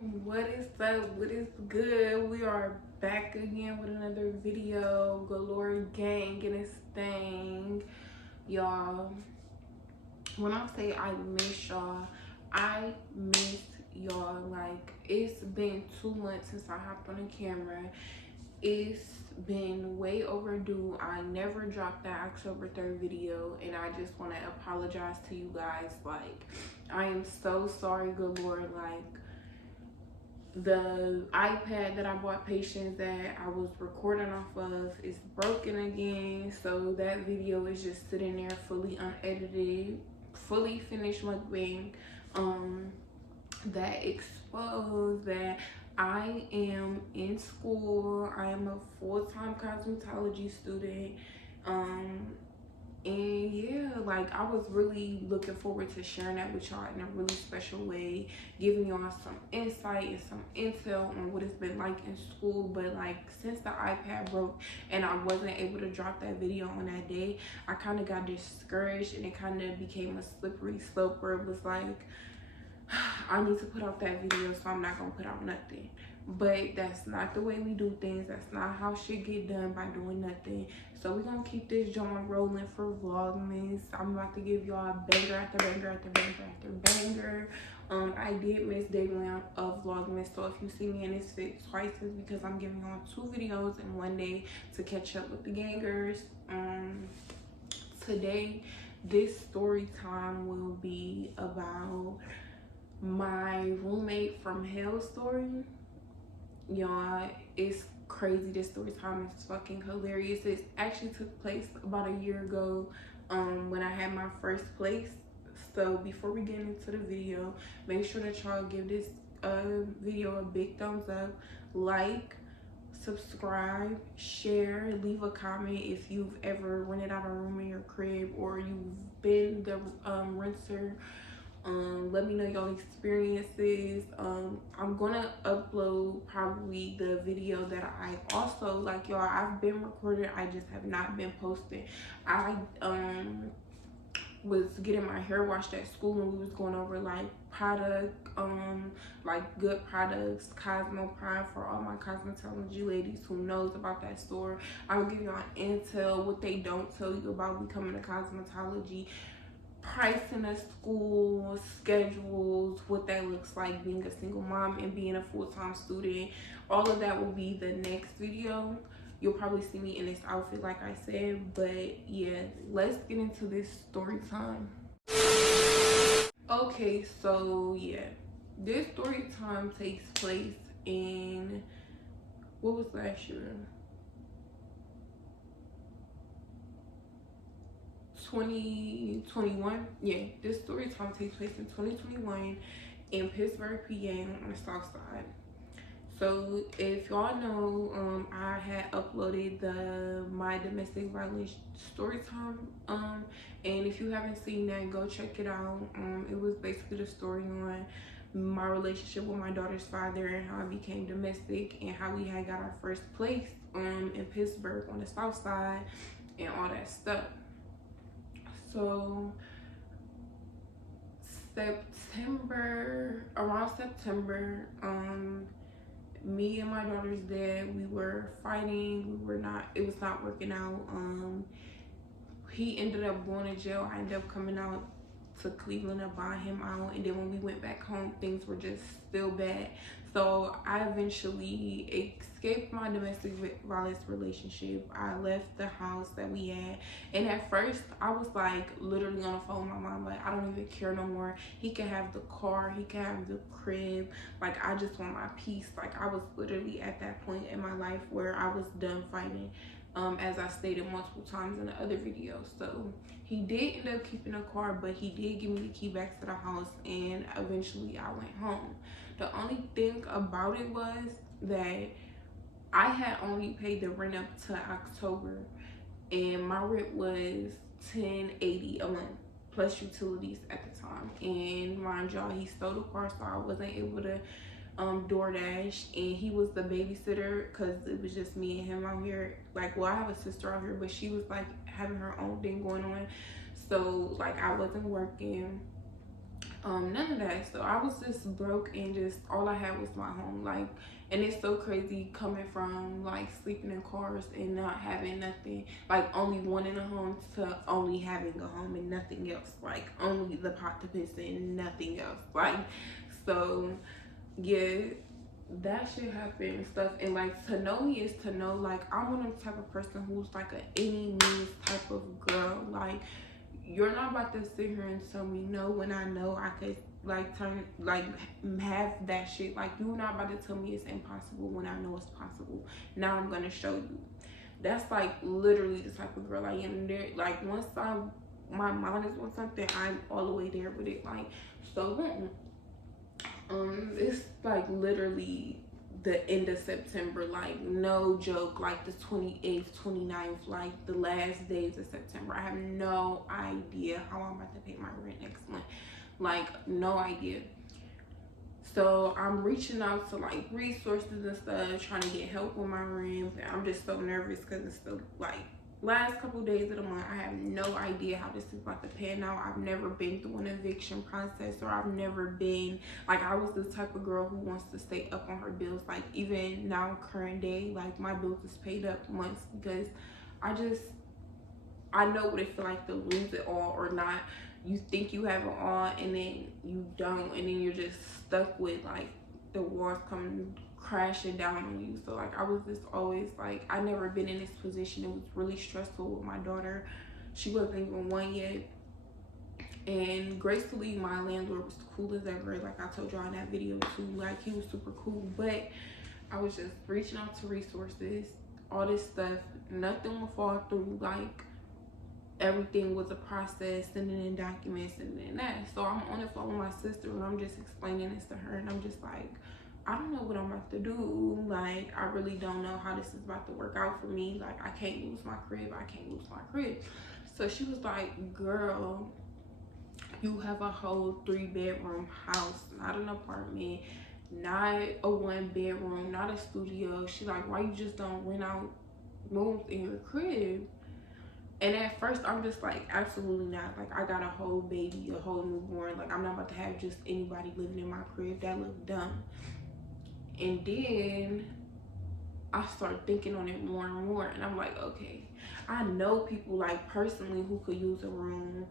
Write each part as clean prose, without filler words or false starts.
What is up? What is good? We are back again with another video. Galore gang and its thing. Y'all, when I say I miss y'all, I miss y'all. Like, it's been 2 months since I hopped on the camera. It's been way overdue. I never dropped that October 3rd video, and I just want to apologize to you guys. Like, I am so sorry, Galore. Like, the iPad that I bought Patience that I was recording off of is broken again, so that video is just sitting there fully unedited, fully finished mukbang that exposed that I am in school. I am a full-time cosmetology student. And yeah, like, I was really looking forward to sharing that with y'all in a really special way, giving y'all some insight and some intel on what it's been like in school. But like, since the iPad broke and I wasn't able to drop that video on that day, I kind of got discouraged, and it kind of became a slippery slope where it was like, I need to put out that video, so I'm not gonna put out nothing. But that's not the way we do things. That's not how shit get done, by doing nothing. So we're gonna keep this joint rolling for Vlogmas. I'm about to give y'all banger after banger after banger after banger. I did miss day one of Vlogmas, so if you see me in this fit twice, it's because I'm giving y'all 2 videos in one day to catch up with the gangers. Today, this story time will be about my roommate from hell story. Y'all, it's crazy. This story time is fucking hilarious. It actually took place about a year ago, when I had my first place. So before we get into the video, make sure that y'all give this video a big thumbs up, like, subscribe, share, leave a comment if you've ever rented out a room in your crib or you've been the renter. Let me know y'all experiences. I'm gonna upload probably the video that I also, like, y'all, I've been recording, I just have not been posting. I was getting my hair washed at school when we was going over like product, like good products, Cosmo Prime, for all my cosmetology ladies who knows about that store. I will give y'all intel, what they don't tell you about becoming a cosmetology, pricing of school, schedules, what that looks like being a single mom and being a full-time student. All of that will be the next video. You'll probably see me in this outfit like I said. But yeah, let's get into this story time. Okay, so yeah, this story time takes place in, what was last year? 2021. Yeah, this story time takes place in 2021 in Pittsburgh, PA, on the south side. So if y'all know, I had uploaded my domestic violence story time, and if you haven't seen that, go check it out. It was basically the story on my relationship with my daughter's father and how I became domestic and how we had got our first place in Pittsburgh on the south side and all that stuff. So around September, me and my daughter's dad, we were fighting. It was not working out. He ended up going to jail. I ended up coming out to Cleveland to buy him out, and then when we went back home, things were just still bad. So I eventually escaped my domestic violence relationship. I left the house that we had, and at first I was like literally on the phone with my mom, like, I don't even care no more. He can have the car, he can have the crib, like, I just want my peace. Like, I was literally at that point in my life where I was done fighting, as I stated multiple times in the other videos. So he did end up keeping a car, but he did give me the key back to the house, and eventually I went home. The only thing about it was that I had only paid the rent up to October, and my rent was $10.80 a month plus utilities at the time. And mind y'all, he stole the car, so I wasn't able to DoorDash, and he was the babysitter because it was just me and him out here. Like, well, I have a sister out here, but she was like having her own thing going on, so like I wasn't working. None of that. So I was just broke and just all I had was my home. Like, and it's so crazy coming from like sleeping in cars and not having nothing, like only wanting a home to only having a home and nothing else. Like only the pot to piss in, nothing else. Like, so yeah, that shit happened and stuff. And like, to know me is to know like I'm one of the type of person who's like a any means type of girl. Like, you're not about to sit here and tell me no when I know I could like turn like have that shit. Like, you're not about to tell me it's impossible when I know it's possible. Now I'm gonna show you. That's like literally the type of girl I am. There, like once my mind is on something, I'm all the way there with it. Like, so it's like literally the end of September, like no joke, like the 28th, 29th, like the last days of September. I have no idea how I'm about to pay my rent next month. Like, no idea. So I'm reaching out to like resources and stuff, trying to get help with my rent. I'm just so nervous because it's the like last couple days of the month. I have no idea how this is about to pan out. I've never been through an eviction process, or I've never been like, I was the type of girl who wants to stay up on her bills. Like, even now current day, like my bills is paid up months because I know what it feel like to lose it all or not. You think you have it all and then you don't, and then you're just stuck with like the walls coming crashing down on you. So like, I was just always like, I never been in this position. It was really stressful with my daughter. She wasn't even one yet, and gracefully my landlord was cool as ever, like I told y'all in that video too. Like, he was super cool, but I was just reaching out to resources, all this stuff, nothing would fall through. Like, everything was a process, sending in documents and then that. So I'm on the phone with my sister and I'm just explaining this to her, and I'm just like, I don't know what I'm about to do. Like, I really don't know how this is about to work out for me. Like, I can't lose my crib. I can't lose my crib. So she was like, girl, you have a whole 3-bedroom house, not an apartment, not a 1-bedroom, not a studio. She like, why you just don't rent out rooms in your crib? And at first, I'm just like, absolutely not. Like, I got a whole baby, a whole newborn. Like, I'm not about to have just anybody living in my crib. That looked dumb. And then I started thinking on it more and more. And I'm like, okay, I know people like personally who could use a room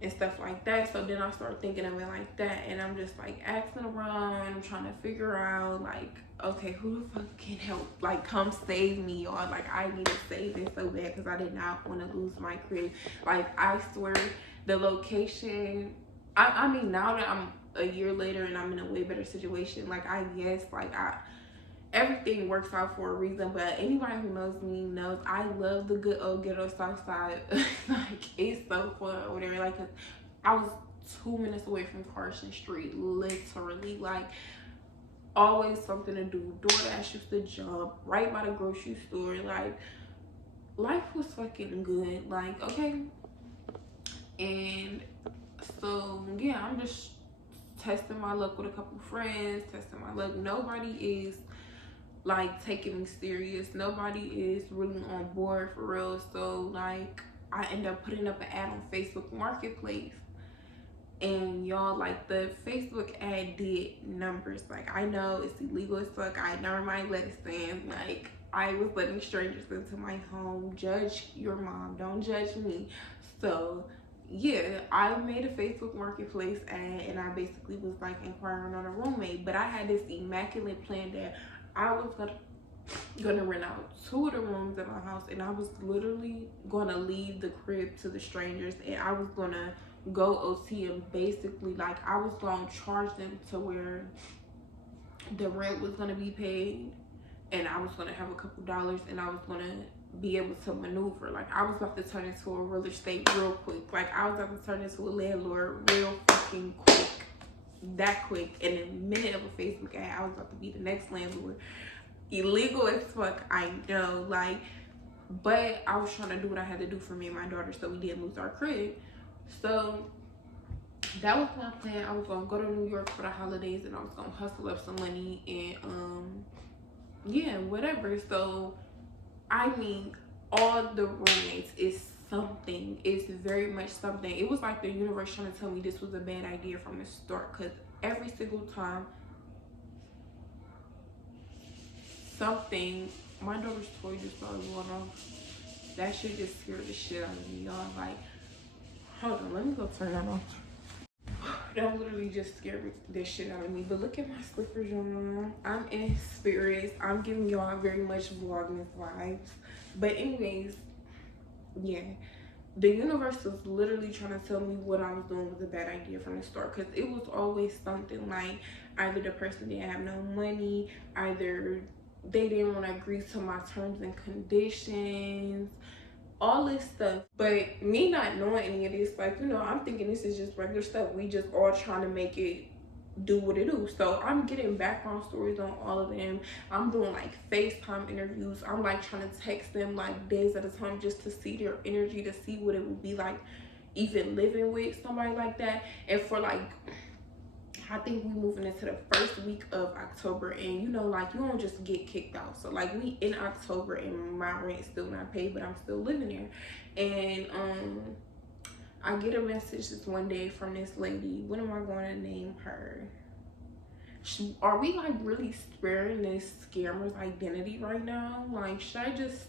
and stuff like that. So then I started thinking of it like that. And I'm just like asking around. I'm trying to figure out like, okay, who the fuck can help? Like, come save me, or like, I need to save it so bad because I did not want to lose my crib. Like, I swear, the location, I mean, now that I'm a year later and I'm in a way better situation, like, I guess, like, everything works out for a reason. But anybody who knows me knows I love the good old ghetto south side. Like, it's so fun over there. Like, I was 2 minutes away from Carson Street, literally. Like, always something to do. DoorDash used to jump right by the grocery store. Like, life was fucking good. Like, okay. And so yeah, I'm just testing my luck with a couple friends, testing my luck. Nobody is like taking me serious. Nobody is really on board for real. So like, I end up putting up an ad on Facebook Marketplace. And y'all, like, the Facebook ad did numbers. Like, I know it's illegal as fuck. I never mind, let it stand. Like, I was letting strangers into my home. Judge your mom, don't judge me. So yeah, I made a Facebook Marketplace ad, and I basically was like inquiring on a roommate. But I had this immaculate plan that I was gonna rent out 2 of the rooms in my house, and I was literally gonna leave the crib to the strangers, and I was gonna go OT, and basically like, I was gonna charge them to where the rent was gonna be paid, and I was gonna have a couple dollars, and I was gonna be able to maneuver. Like, I was about to turn into a real estate real quick. Like, I was about to turn into a landlord real fucking quick. That quick. And in a minute of a Facebook ad, I was about to be the next landlord. Illegal as fuck, I know. Like, but I was trying to do what I had to do for me and my daughter, so we didn't lose our crib. So that was my plan. I was gonna go to New York for the holidays, and I was gonna hustle up some money and yeah, whatever. So I mean, all the roommates is something. It's very much something. It was like the universe trying to tell me this was a bad idea from the start, because every single time something, my daughter's toy just started going off. That shit just scared the shit out of me, y'all. Like, hold on, let me go turn that off. That literally just scared the shit out of me. But look at my slippers, y'all. I'm in spirits. I'm giving y'all very much Vlogmas vibes. But anyways, yeah. The universe was literally trying to tell me what I was doing was a bad idea from the start, because it was always something like either the person didn't have no money, either they didn't want to agree to my terms and conditions, all this stuff. But me not knowing any of this, like, you know, I'm thinking this is just regular stuff. We just all trying to make it do what it do. So I'm getting background stories on all of them. I'm doing like FaceTime interviews. I'm like trying to text them like days at a time just to see their energy, to see what it would be like even living with somebody like that. And for like, I think we moving into the first week of October, and you know, like, you don't just get kicked out. So like, we in October and my rent's still not paid, but I'm still living there. And I get a message this one day from this lady. What am I going to name her? Are we like really sparing this scammer's identity right now? Like, should I just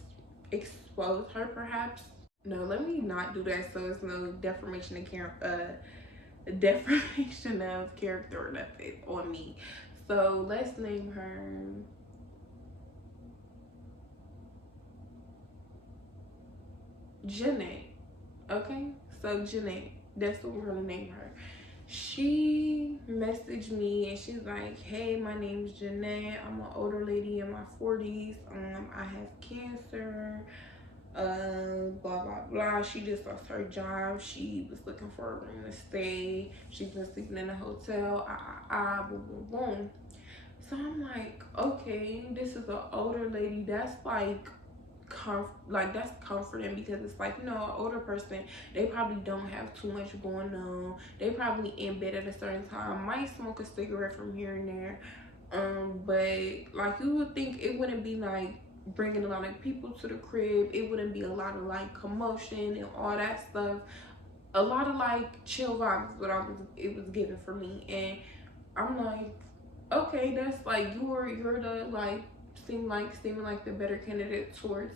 expose her perhaps? No, let me not do that, so it's no defamation of character or nothing on me. So let's name her Jeanette. Okay, so Jeanette, that's what we're gonna name her. She messaged me and she's like, hey, my name's Jeanette. I'm an older lady in my 40s. I have cancer. Blah blah blah. She just lost her job. She was looking for a room to stay. She's been sleeping in a hotel. Boom boom boom. So I'm like, okay, this is an older lady. That's like that's comforting, because it's like, you know, an older person, they probably don't have too much going on. They probably in bed at a certain time, might smoke a cigarette from here and there. But like, you would think it wouldn't be like bringing a lot of people to the crib. It wouldn't be a lot of like commotion and all that stuff. A lot of like chill vibes, what it was given for me. And I'm like, okay, that's like, you're the like seeming like the better candidate towards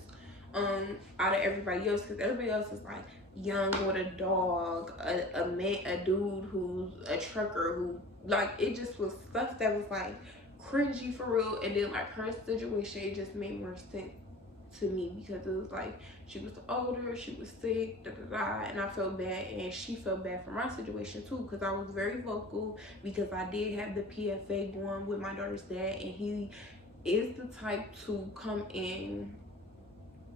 out of everybody else, because everybody else is like young with a dog, a man, a dude who's a trucker, who like, it just was stuff that was like cringy for real. And then like her situation, it just made more sense to me, because it was like, she was older, she was sick, and I felt bad, and she felt bad for my situation too, because I was very vocal, because I did have the PFA going with my daughter's dad, and he is the type to come in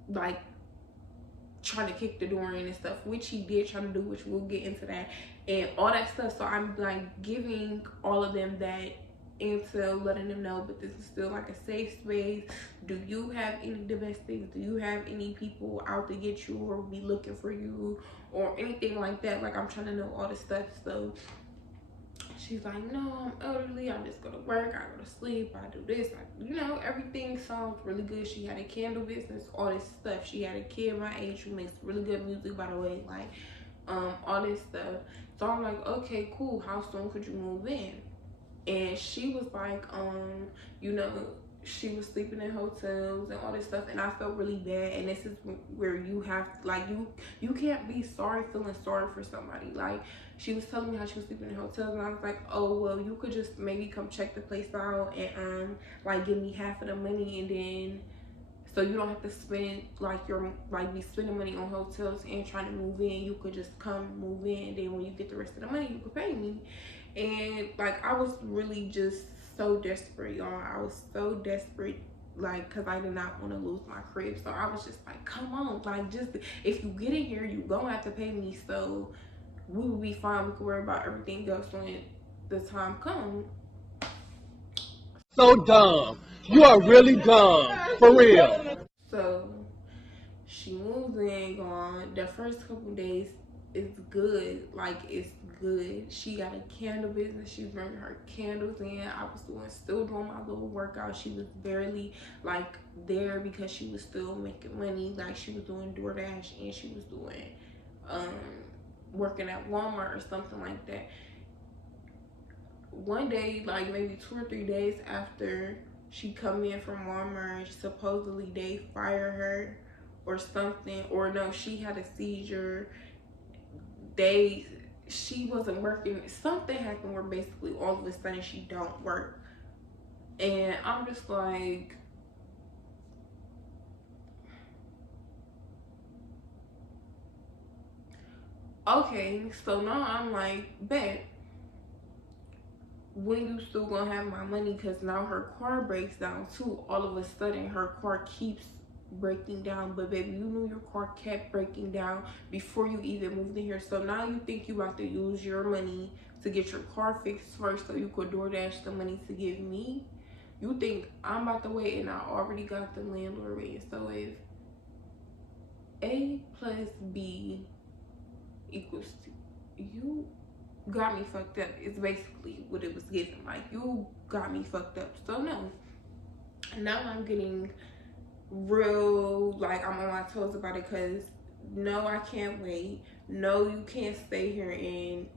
like trying to kick the door in and stuff, which he did try to do, which we'll get into that and all that stuff. So I'm like giving all of them that intel, letting them know, but this is still like a safe space. Do you have any domestics? Do you have any people out to get you or be looking for you or anything like that? Like, I'm trying to know all this stuff. So she's like, no, I'm elderly, I'm just go to work, I go to sleep, I do this, you know, everything sounds really good. She had a candle business, all this stuff. She had a kid my age who makes really good music, by the way, like all this stuff. So I'm like, okay, cool, how soon could you move in? And she was like, you know, she was sleeping in hotels and all this stuff, and I felt really bad. And this is where you have, like, you can't be feeling sorry for somebody. Like, she was telling me how she was sleeping in hotels, and I was like, oh, well, you could just maybe come check the place out and like give me half of the money, and then so you don't have to spend be spending money on hotels and trying to move in. You could just come move in, and then when you get the rest of the money, you could pay me. And like, I was really just so desperate, y'all. I was so desperate, like, because I did not want to lose my crib. So I was just like, come on, like, just if you get in here, you gonna have to pay me, so we will be fine. We can worry about everything else when the time comes. So dumb. You are really dumb, for real. So she moves in, gone. The first couple days, it's good. Like, it's good. She got a candle business. She's bringing her candles in. I was still doing my little workout. She was barely like there because she was still making money. Like, she was doing DoorDash and she was doing um working at Walmart or something like that. One day, like maybe 2 or 3 days after she come in from Walmart, supposedly they fire her or something, or no, she had a seizure. They She wasn't working. Something happened where basically all of a sudden she don't work, and I'm just like, okay. So now I'm like, bet, when you still gonna have my money? Because now her car breaks down too. All of a sudden her car keeps breaking down. But baby, you knew your car kept breaking down before you even moved in here. So now you think you about to use your money to get your car fixed first so you could DoorDash the money to give me? You think I'm about to wait and I already got the landlord waiting? So if A plus B equals to, you got me fucked up. It's basically what it was giving. Like, you got me fucked up. So no, now I'm getting real, like, I'm on my toes about it, because no, I can't wait. No, you can't stay here, and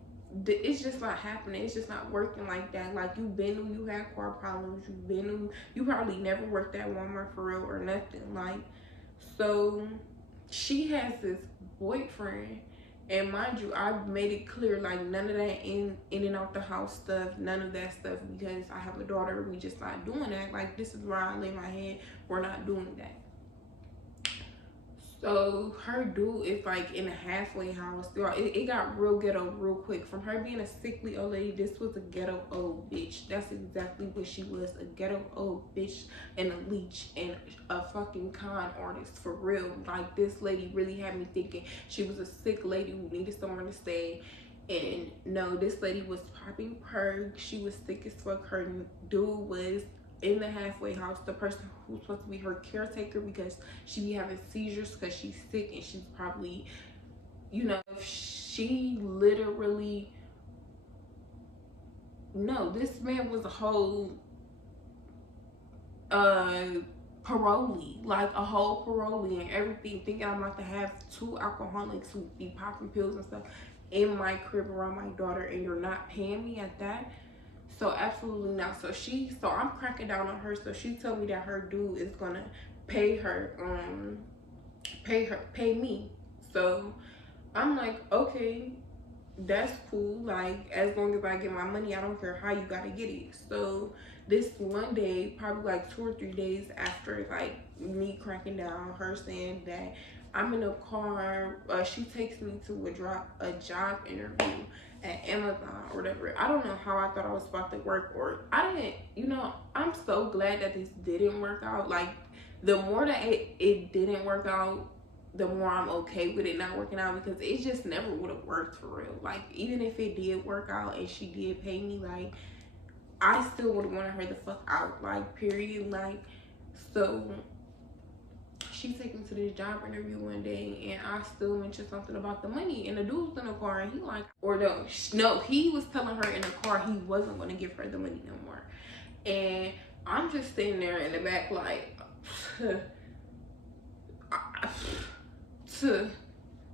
it's just not happening. It's just not working like that. Like, you been knew you had car problems. You been knew you probably never worked at Walmart for real or nothing. Like, so she has this boyfriend, and mind you, I've made it clear, like, none of that in and out the house stuff, none of that stuff, because I have a daughter. We just not doing that. Like, this is where I lay my head. We're not doing that. So her dude is like in a halfway house. It got real ghetto real quick. From her being a sickly old lady, this was a ghetto old bitch. That's exactly what she was, a ghetto old bitch and a leech and a fucking con artist for real. Like, this lady really had me thinking she was a sick lady who needed somewhere to stay. And no, this lady was popping perks. She was sick as fuck. Her dude was in the halfway house, the person who's supposed to be her caretaker, because she be having seizures because she's sick, and she's probably, she literally, no, this man was a whole parolee, like a whole parolee and everything, thinking I'm about to have two alcoholics who be popping pills and stuff in my crib around my daughter, and you're not paying me at that. So absolutely not. So I'm cracking down on her. So she told me that her dude is gonna pay her, pay me. So I'm like, okay, that's cool. Like, as long as I get my money, I don't care how you gotta get it. So this one day, probably like 2 or 3 days after like me cracking down, her saying that I'm in a car, she takes me to a job interview at Amazon or whatever. I don't know how I thought I was about to work, or I didn't, I'm so glad that this didn't work out. Like, the more that it didn't work out, the more I'm okay with it not working out, because it just never would have worked for real. Like, even if it did work out and she did pay me, like, I still would have wanted her the fuck out, like, period. Like, so she took me to this job interview one day, and I still mentioned something about the money, and the dude was in the car, and he like, or no, he was telling her in the car he wasn't going to give her the money no more. And I'm just sitting there in the back like,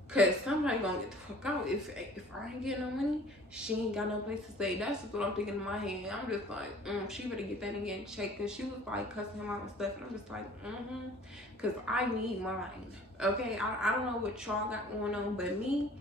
cause somebody gonna get the fuck out. If I ain't getting no money, she ain't got no place to stay. That's just what I'm thinking in my head. I'm just like, she better get that and get checked, cause she was like cussing him out and stuff, and I'm just like, cause I need mine. Okay, I don't know what y'all got going on, but me,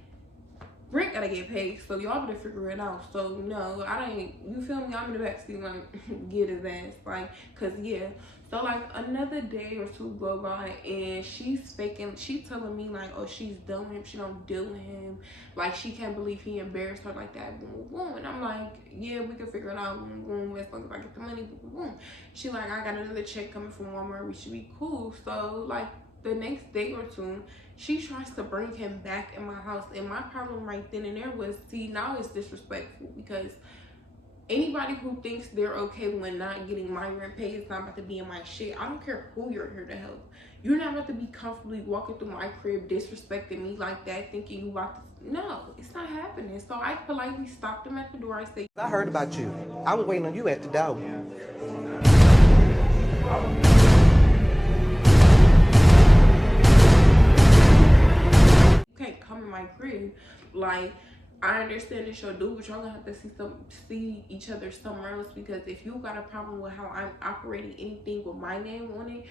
rent gotta get paid, so y'all better figure it out. So no, I ain't, you feel me? I'm in the backseat like, get his ass, like, cause yeah. So like another day or two go by, and she's faking, she's telling me like, oh, she's done with him, she don't deal with him, like she can't believe he embarrassed her like that, boom, boom. And I'm like, yeah, we can figure it out, boom, boom, as long as I get the money, boom, boom, boom. She like, I got another check coming from Walmart, we should be cool. So like the next day or two, she tries to bring him back in my house, and my problem right then and there was, see, now it's disrespectful, because Anybody who thinks they're okay when not getting my rent paid is not about to be in my shit. I don't care who you're here to help. You're not about to be comfortably walking through my crib disrespecting me like that, thinking you about to. No, it's not happening. So I politely stopped him at the door. I said, I heard about you. I was waiting on you at the door. You can't come in my crib. Like, I understand it's your dude, but y'all gonna have to see each other somewhere else, because if you got a problem with how I'm operating anything with my name on it,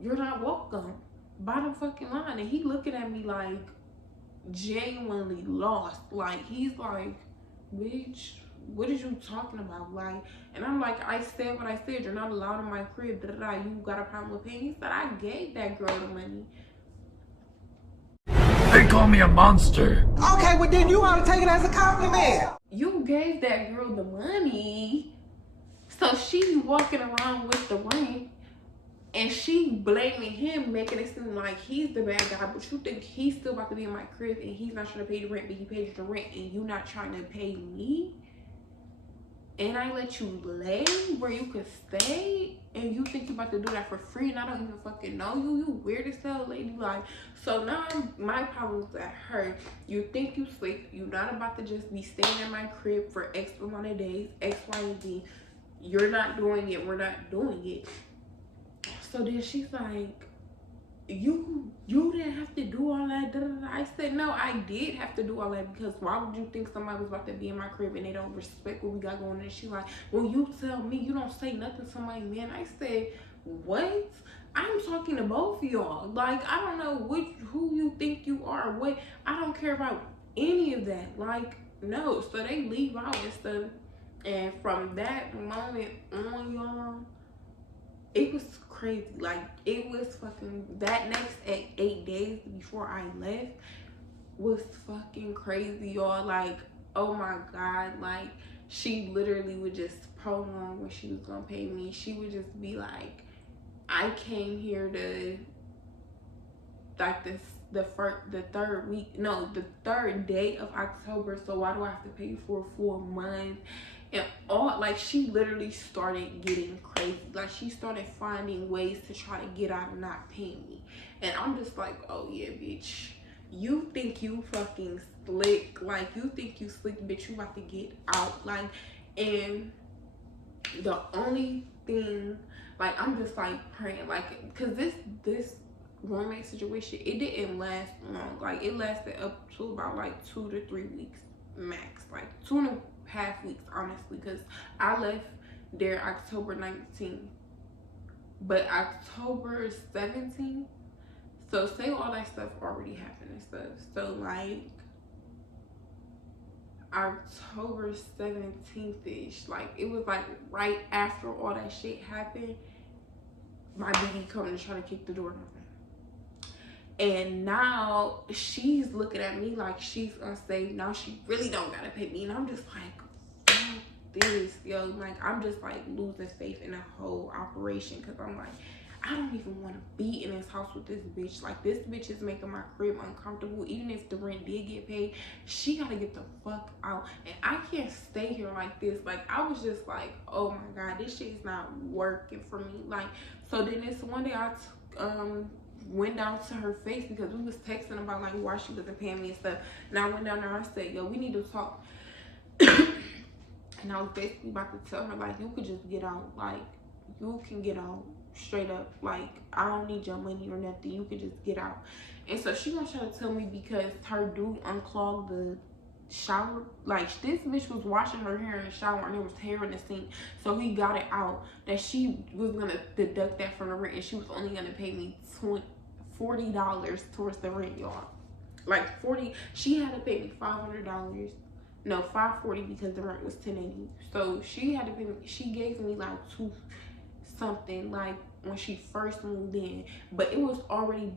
you're not welcome. Bottom fucking line. And he looking at me like genuinely lost. Like, he's like, bitch, what is you talking about? Like, and I'm like, I said what I said. You're not allowed in my crib. You got a problem with paying? He said, I gave that girl the money. They call me a monster. Okay, well then you ought to take it as a compliment. You gave that girl the money, so she walking around with the ring, and she blaming him, making it seem like he's the bad guy. But you think he's still about to be in my crib and he's not trying to pay the rent, but he paid you the rent and you not trying to pay me? And I let you lay where you could stay, and you think you about to do that for free, and I don't even fucking know you. You weird as hell, lady. Like, so now my problem is at her. You think you slick. You not about to just be staying in my crib for X amount of days, X, Y, and Z. You're not doing it. We're not doing it. So then she's like, you didn't have to do all that. I said, no, I did have to do all that, because why would you think somebody was about to be in my crib and they don't respect what we got going on? And she like, well, you tell me, you don't say nothing to my man. I said, what? I'm talking to both of y'all. Like, I don't know who you think you are. What? I don't care about any of that. Like, no. So they leave out and stuff. And from that moment on, y'all, it was crazy. Like, it was fucking, that next 8 days before I left was fucking crazy, y'all. Like, oh my God. Like, she literally would just prolong when she was gonna pay me. She would just be like, I came here to, like, the third day of October, so why do I have to pay you for a full month? And all, like, she literally started getting crazy. Like, she started finding ways to try to get out of not paying me. And I'm just like, oh yeah, bitch, you think you fucking slick. Like, you think you slick, bitch, you about to get out. Like, and the only thing, like, I'm just like praying, like, because this roommate situation, it didn't last long. Like, it lasted up to about like 2 to 3 weeks max, like 2.5 weeks, honestly, because I left there October 19th, but October 17th, so say all that stuff already happened and stuff, so like October 17th-ish, like, it was like right after all that shit happened, my BD coming to try to kick the door down. And now she's looking at me like she's unsafe. Now she really don't gotta pay me. And I'm just like, fuck this, yo. Like, I'm just like losing faith in the whole operation, because I'm like, I don't even want to be in this house with this bitch. Like, this bitch is making my crib uncomfortable. Even if the rent did get paid, she gotta get the fuck out. And I can't stay here like this. Like, I was just like, oh my God, this shit is not working for me. Like, so then this one day I went down to her face, because we was texting about like why she wasn't paying me and stuff. And I went down there and I said, yo, we need to talk. And I was basically about to tell her, like, you could just get out. Like, you can get out straight up. Like, I don't need your money or nothing. You could just get out. And so she gonna try to tell me because her dude unclogged the shower. Like, this bitch was washing her hair in the shower and there was hair in the sink, so he got it out that she was gonna deduct that from the rent, and she was only gonna pay me $40 towards the rent, y'all. Like, 40, she had to pay me $500. No, $540, because the rent was $1080. So she had to pay me, she gave me like two something, like, when she first moved in, but it was already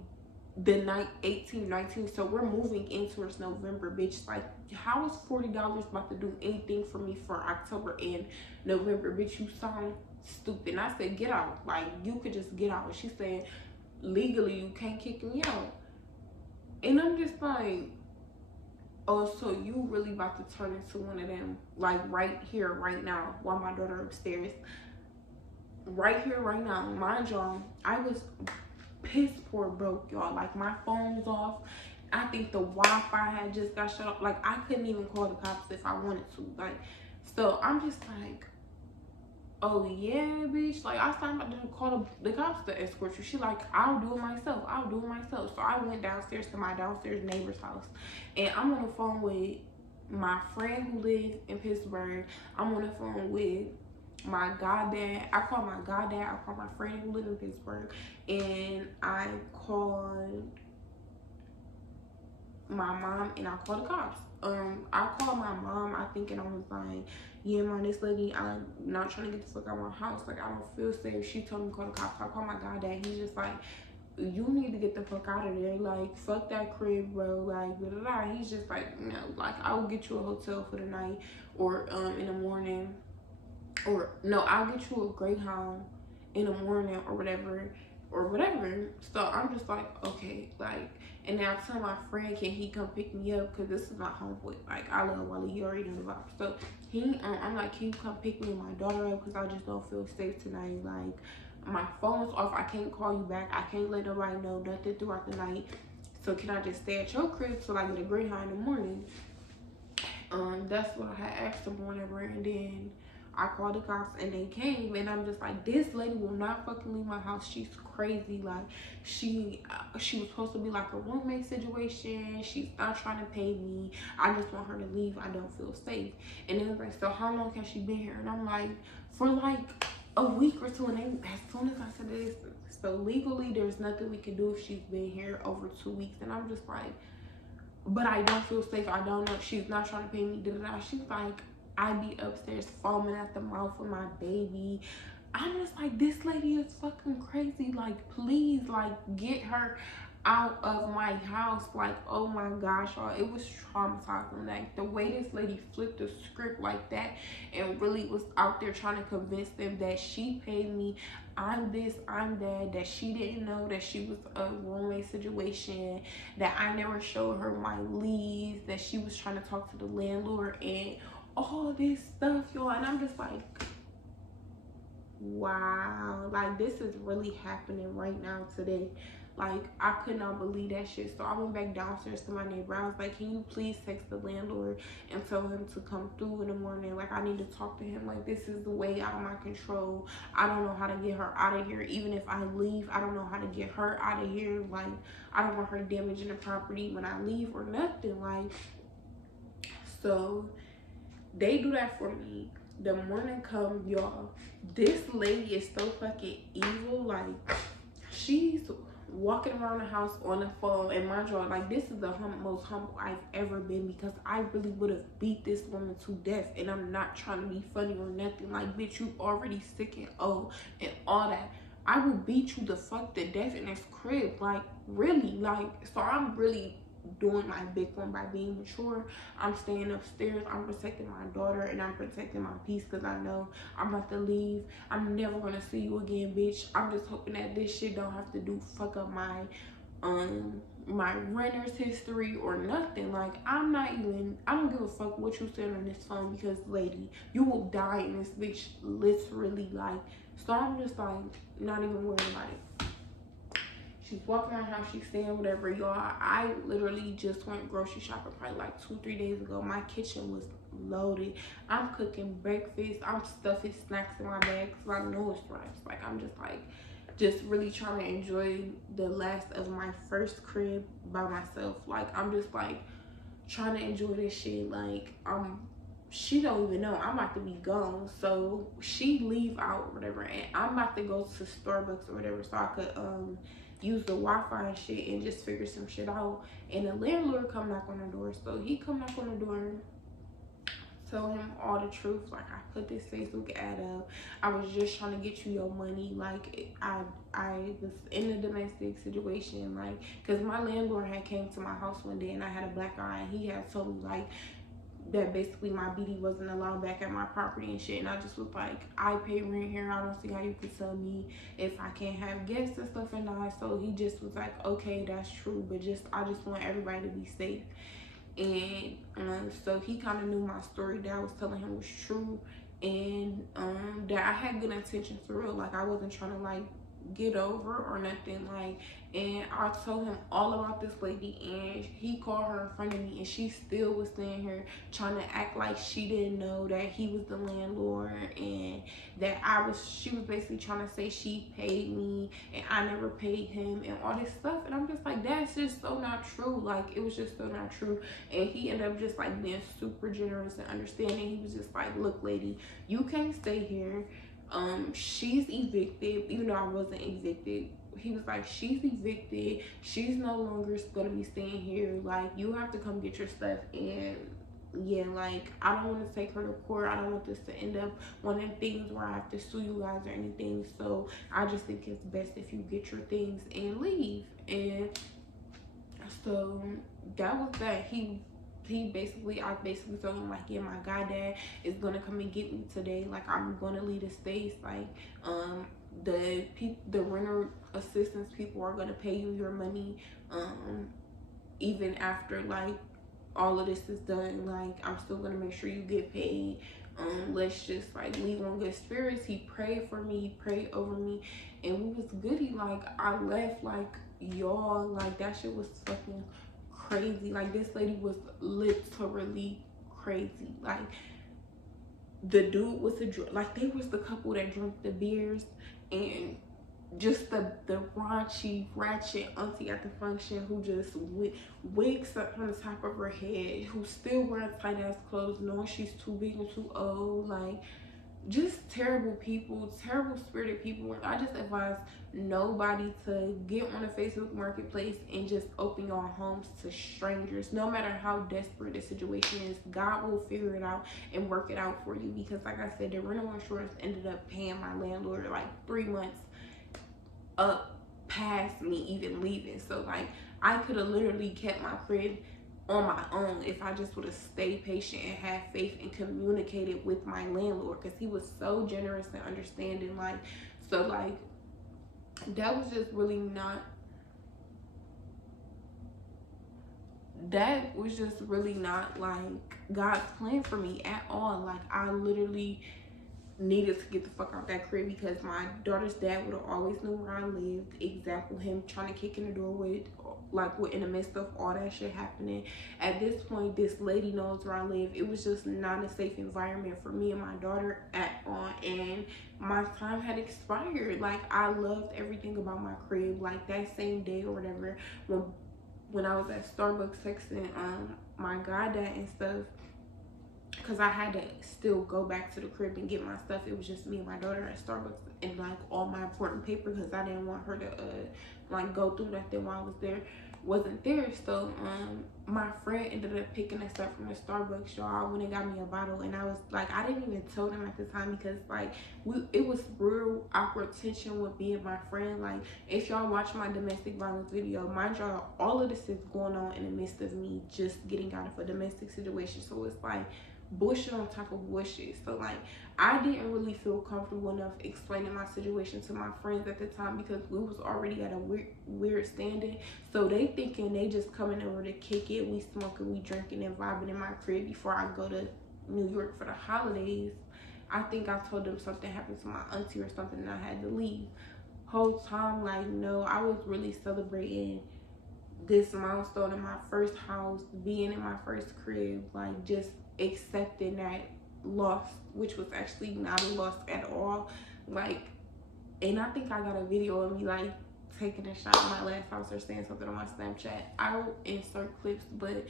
the night 18, 19, so we're moving in towards November, bitch. Like, how is $40 about to do anything for me for October and November, bitch? You sound stupid. And I said, get out. Like, you could just get out. And she said, legally you can't kick me out. And I'm just like, oh, so you really about to turn into one of them, like right here, right now, while my daughter upstairs. Right here, right now. Mind y'all, I was piss poor broke, y'all. Like, my phone was off. I think the Wi-Fi had just got shut off. Like, I couldn't even call the cops if I wanted to. Like, so I'm just like, oh yeah, bitch. Like, I started to call the cops to escort you. She like, I'll do it myself. I'll do it myself. So I went downstairs to my downstairs neighbor's house, and I'm on the phone with my friend who lives in Pittsburgh. I'm on the phone with my goddad. I called my goddad. I called my friend who lives in Pittsburgh, and I called my mom, and I called the cops. I called my mom, I think, and I was like, yeah, mom, this lady, I'm not trying to get the fuck out of my house. Like, I don't feel safe. She told me to call the cops. I called my goddad. He's just like, you need to get the fuck out of there. Like, fuck that crib, bro. Like, blah, blah, blah. He's just like, no, like, I will get you a hotel for the night, or in the morning, or no, I'll get you a Greyhound in the morning, or whatever, or whatever. So I'm just like, okay, like, and now I tell my friend, can he come pick me up? Because this is my homeboy. Like, I love Wally. He already knew the vibe. So I'm like, can you come pick me and my daughter up? Because I just don't feel safe tonight. Like, my phone's off. I can't call you back. I can't let nobody know nothing throughout the night. So can I just stay at your crib till I get a Greyhound in the morning? That's what I had asked him or whatever. And then I called the cops and they came, and I'm just like, this lady will not fucking leave my house. She's crazy. Like, she was supposed to be like a roommate situation. She's not trying to pay me. I just want her to leave. I don't feel safe. And then it was like, so how long has she been here? And I'm like, for like a week or two. And then as soon as I said this, so legally there's nothing we can do if she's been here over 2 weeks. And I'm just like, but I don't feel safe. I don't know. She's not trying to pay me. She's like, I be upstairs foaming at the mouth with my baby. I'm just like, this lady is fucking crazy. Like, please, like, get her out of my house. Like, oh my gosh, y'all, it was traumatizing. Like, the way this lady flipped the script like that and really was out there trying to convince them that she paid me, I'm this, I'm that she didn't know that she was a roommate situation, that I never showed her my lease, that she was trying to talk to the landlord, and all this stuff, y'all. And I'm just like, wow, like, this is really happening right now today. Like, I could not believe that shit. So I went back downstairs to my neighbor. I was like, can you please text the landlord and tell him to come through in the morning? Like, I need to talk to him. Like, this is the way out of my control. I don't know how to get her out of here. Even if I leave, I don't know how to get her out of here. Like, I don't want her damaging the property when I leave or nothing. Like, so they do that for me. The morning come, y'all, this lady is so fucking evil. Like, she's walking around the house on the phone, and mind you, like, this is the most humble I've ever been, because I really would have beat this woman to death. And I'm not trying to be funny or nothing. Like, bitch, you already sick and old and all that. I will beat you the fuck to death in this crib. Like, really. Like, so I'm really doing my big one by being mature. I'm staying upstairs. I'm protecting my daughter, and I'm protecting my peace, because I know I'm about to leave. I'm never gonna see you again, bitch. I'm just hoping that this shit don't have to fuck up my my renter's history or nothing. Like, I don't give a fuck what you said on this phone, because lady, you will die in this bitch, literally. Like, so I'm just like, not even worried about it. She's walking around how she's saying whatever, y'all. I literally just went grocery shopping probably like 2-3 days ago. My kitchen was loaded. I'm cooking breakfast. I'm stuffing snacks in my bag because I know it's rice. Like, I'm just like, just really trying to enjoy the last of my first crib by myself. Like, I'm just like trying to enjoy this shit. Like, she don't even know I'm about to be gone. So she leave out or whatever, and I'm about to go to Starbucks or whatever so I could use the Wi-Fi and shit and just figure some shit out. And the landlord come knock on the door. So he come knock on the door, tell him all the truth. Like, I put this Facebook ad up. I was just trying to get you your money. Like, I was in a domestic situation. Like, because my landlord had came to my house one day and I had a black eye, and he had told me like that basically my BD wasn't allowed back at my property and shit. And I just was like, I pay rent here. I don't see how you could tell me if I can't have guests and stuff and all. So he just was like, okay, that's true, but I just want everybody to be safe. And so he kind of knew my story that I was telling him was true, and that I had good intentions for real. Like I wasn't trying to like get over or nothing, like. And I told him all about this lady, and he called her in front of me, and she still was standing here trying to act like she didn't know that he was the landlord, and that she was basically trying to say she paid me and I never paid him and all this stuff. And I'm just like, that's just so not true. Like it was just so not true. And he ended up just like being super generous and understanding. He was just like, look lady, you can't stay here. She's evicted, even though I wasn't evicted. He was like, she's evicted, she's no longer gonna be staying here, like you have to come get your stuff. And yeah, like I don't want to take her to court. I don't want this to end up one of the things where I have to sue you guys or anything. So I just think it's best if you get your things and leave. And so that was that. I basically told him like, yeah, my goddad is gonna come and get me today. Like I'm gonna leave the States. Like the renter assistance people are gonna pay you your money even after like all of this is done. Like I'm still gonna make sure you get paid. Let's just like leave on good spirits. He prayed for me, he prayed over me, and we was goody. Like I left, like y'all, like that shit was fucking crazy. Like this lady was literally crazy. Like the dude was like they was the couple that drank the beers, and just the raunchy ratchet auntie at the function who just wigs up on the top of her head, who still wears tight ass clothes knowing she's too big and too old. Like just terrible people, terrible spirited people. And I just advise nobody to get on a Facebook marketplace and just open your homes to strangers. No matter how desperate the situation is, God will figure it out and work it out for you. Because like I said, the rental insurance ended up paying my landlord like 3 months up past me even leaving. So like I could have literally kept my crib on my own if I just would have stayed patient and had faith and communicated with my landlord, because he was so generous and understanding. Like so like that was just really not like God's plan for me at all. Like I literally needed to get the fuck out that crib, because my daughter's dad would have always knew where I lived. Exactly, him trying to kick in the door with like we're in the midst of all that shit happening. At this point, this lady knows where I live. It was just not a safe environment for me and my daughter at all, and my time had expired. Like I loved everything about my crib. Like that same day or whatever, when I was at Starbucks texting my goddad and stuff, because I had to still go back to the crib and get my stuff. It was just me and my daughter at Starbucks, and like all my important paper, because I didn't want her to like go through nothing while I was there, wasn't there. So my friend ended up picking us up from the Starbucks, y'all, when they got me a bottle. And I was like, I didn't even tell them at the time, because like it was real awkward tension with me and my friend. Like if y'all watch my domestic violence video, mind y'all, all of this is going on in the midst of me just getting out of a domestic situation. So it's like bullshit on top of bullshit. So like I didn't really feel comfortable enough explaining my situation to my friends at the time, because we was already at a weird standing. So they thinking they just coming over to kick it, we smoking, we drinking and vibing in my crib before I go to New York for the holidays. I think I told them something happened to my auntie or something and I had to leave. Whole time, like, no, I was really celebrating this milestone in my first house, being in my first crib, like just accepting that loss, which was actually not a loss at all. Like, and I think I got a video of me like taking a shot at my last house or saying something on my Snapchat. I'll insert clips, but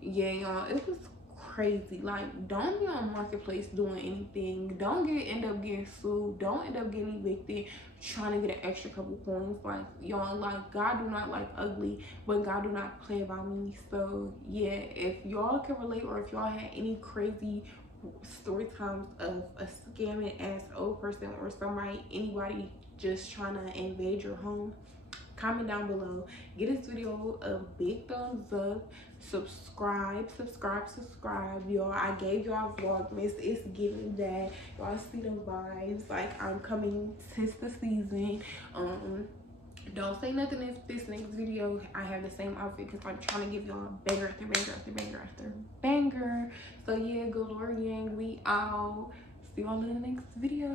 yeah, y'all, it was crazy. Like, don't be on marketplace doing anything. Don't end up getting sued. Don't end up getting evicted trying to get an extra couple coins. Like, y'all, like, God do not like ugly, but God do not play about me. So yeah, if y'all can relate, or if y'all had any crazy story times of a scamming ass old person or anybody just trying to invade your home, comment down below. Give this video a big thumbs up. Subscribe, y'all. I gave y'all Vlogmas. It's giving that. Y'all see the vibes. Like, I'm coming since the season. Don't say nothing if this next video I have the same outfit, because I'm trying to give y'all banger after banger after banger after banger. So yeah, Galore Gang, we out. See y'all in the next video.